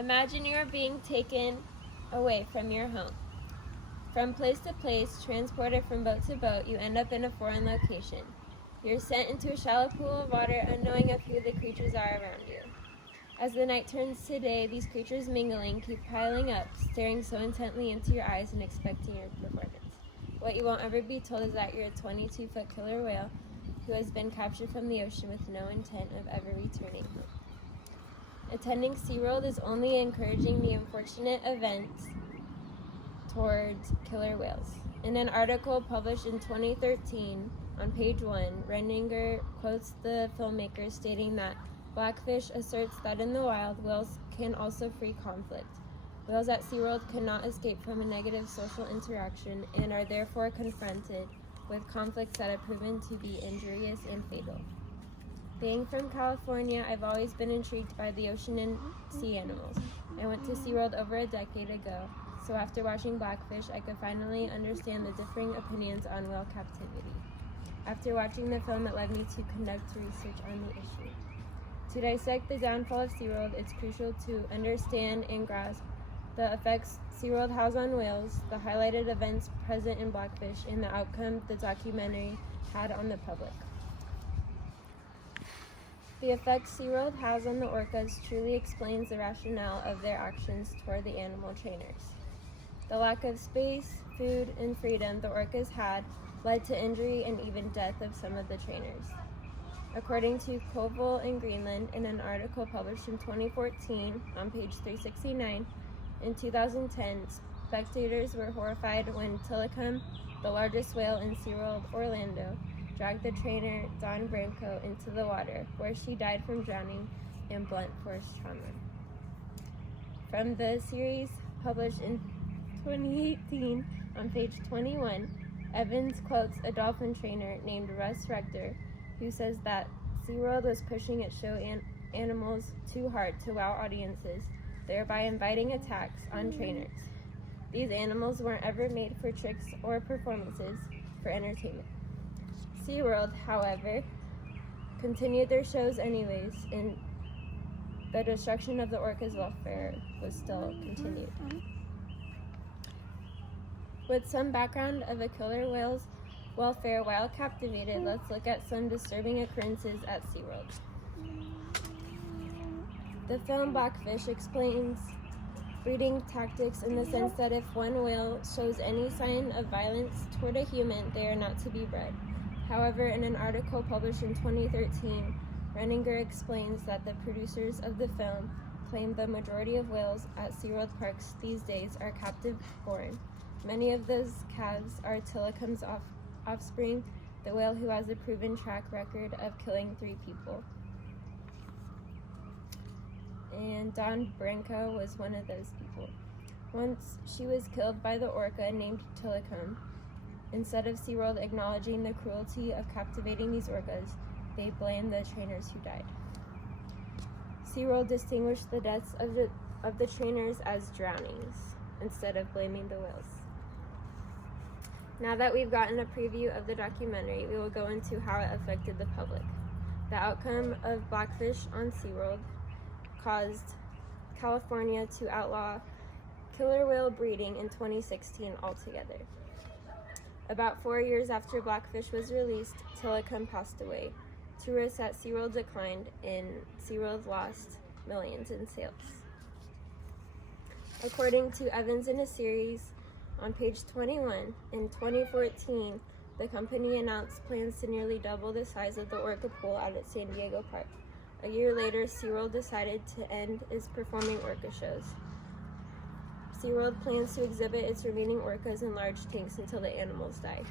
Imagine you are being taken away from your home. From place to place, transported from boat to boat, you end up in a foreign location. You're sent into a shallow pool of water, unknowing of who the creatures are around you. As the night turns to day, these creatures mingling keep piling up, staring so intently into your eyes and expecting your performance. What you won't ever be told is that you're a 22-foot killer whale who has been captured from the ocean with no intent of ever returning home. Attending SeaWorld is only encouraging the unfortunate events towards killer whales. In an article published in 2013 on page 1, Renninger quotes the filmmakers stating that Blackfish asserts that in the wild, whales can also free conflict. Whales at SeaWorld cannot escape from a negative social interaction and are therefore confronted with conflicts that have proven to be injurious and fatal. Being from California, I've always been intrigued by the ocean and sea animals. I went to SeaWorld over a decade ago, so after watching Blackfish, I could finally understand the differing opinions on whale captivity. After watching the film, it led me to conduct research on the issue. To dissect the downfall of SeaWorld, it's crucial to understand and grasp the effects SeaWorld has on whales, the highlighted events present in Blackfish, and the outcome the documentary had on the public. The effect SeaWorld has on the orcas truly explains the rationale of their actions toward the animal trainers. The lack of space, food, and freedom the orcas had led to injury and even death of some of the trainers. According to Koval and Greenland, in an article published in 2014 on page 369, in 2010, spectators were horrified when Tilikum, the largest whale in SeaWorld Orlando, dragged the trainer Dawn Branco into the water, where she died from drowning and blunt force trauma. From the series published in 2018 on page 21, Evans quotes a dolphin trainer named Russ Rector, who says that SeaWorld was pushing its show animals too hard to wow audiences, thereby inviting attacks on trainers. These animals weren't ever made for tricks or performances for entertainment. SeaWorld, however, continued their shows anyways, and the destruction of the orcas' welfare was still continued. With some background of a killer whale's welfare while captivated, let's look at some disturbing occurrences at SeaWorld. The film Blackfish explains breeding tactics in the sense that if one whale shows any sign of violence toward a human, they are not to be bred. However, in an article published in 2013, Renninger explains that the producers of the film claim the majority of whales at SeaWorld parks these days are captive-born. Many of those calves are Tilikum's offspring, the whale who has a proven track record of killing 3 people. And Dawn Branco was one of those people. Once she was killed by the orca named Tilikum. Instead of SeaWorld acknowledging the cruelty of captivating these orcas, they blamed the trainers who died. SeaWorld distinguished the deaths of the trainers as drownings, instead of blaming the whales. Now that we've gotten a preview of the documentary, we will go into how it affected the public. The outcome of Blackfish on SeaWorld caused California to outlaw killer whale breeding in 2016 altogether. About 4 years after Blackfish was released, Tilikum passed away. Tourists at SeaWorld declined, and SeaWorld lost millions in sales. According to Evans in a series on page 21, in 2014, the company announced plans to nearly double the size of the orca pool out at San Diego Park. A year later, SeaWorld decided to end its performing orca shows. SeaWorld plans to exhibit its remaining orcas in large tanks until the animals die.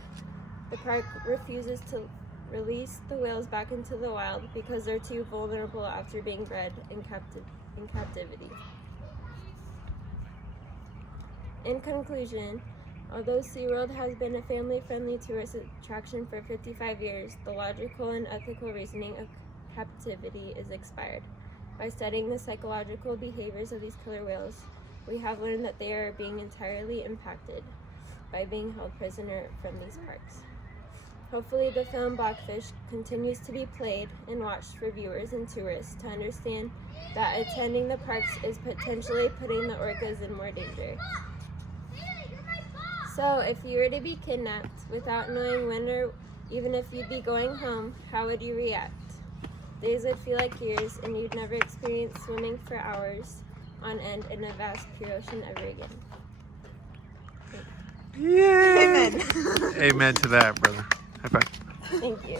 The park refuses to release the whales back into the wild because they're too vulnerable after being bred in captivity. In conclusion, although SeaWorld has been a family-friendly tourist attraction for 55 years, the logical and ethical reasoning of captivity is expired. By studying the psychological behaviors of these killer whales, we have learned that they are being entirely impacted by being held prisoner from these parks. Hopefully the film Blackfish continues to be played and watched for viewers and tourists to understand that attending the parks is potentially putting the orcas in more danger. So, if you were to be kidnapped without knowing when or even if you'd be going home, how would you react? Days would feel like years, and you'd never experience swimming for hours on end in a vast pure ocean ever again. Yay! Amen. Amen to that, brother. High five. Thank you.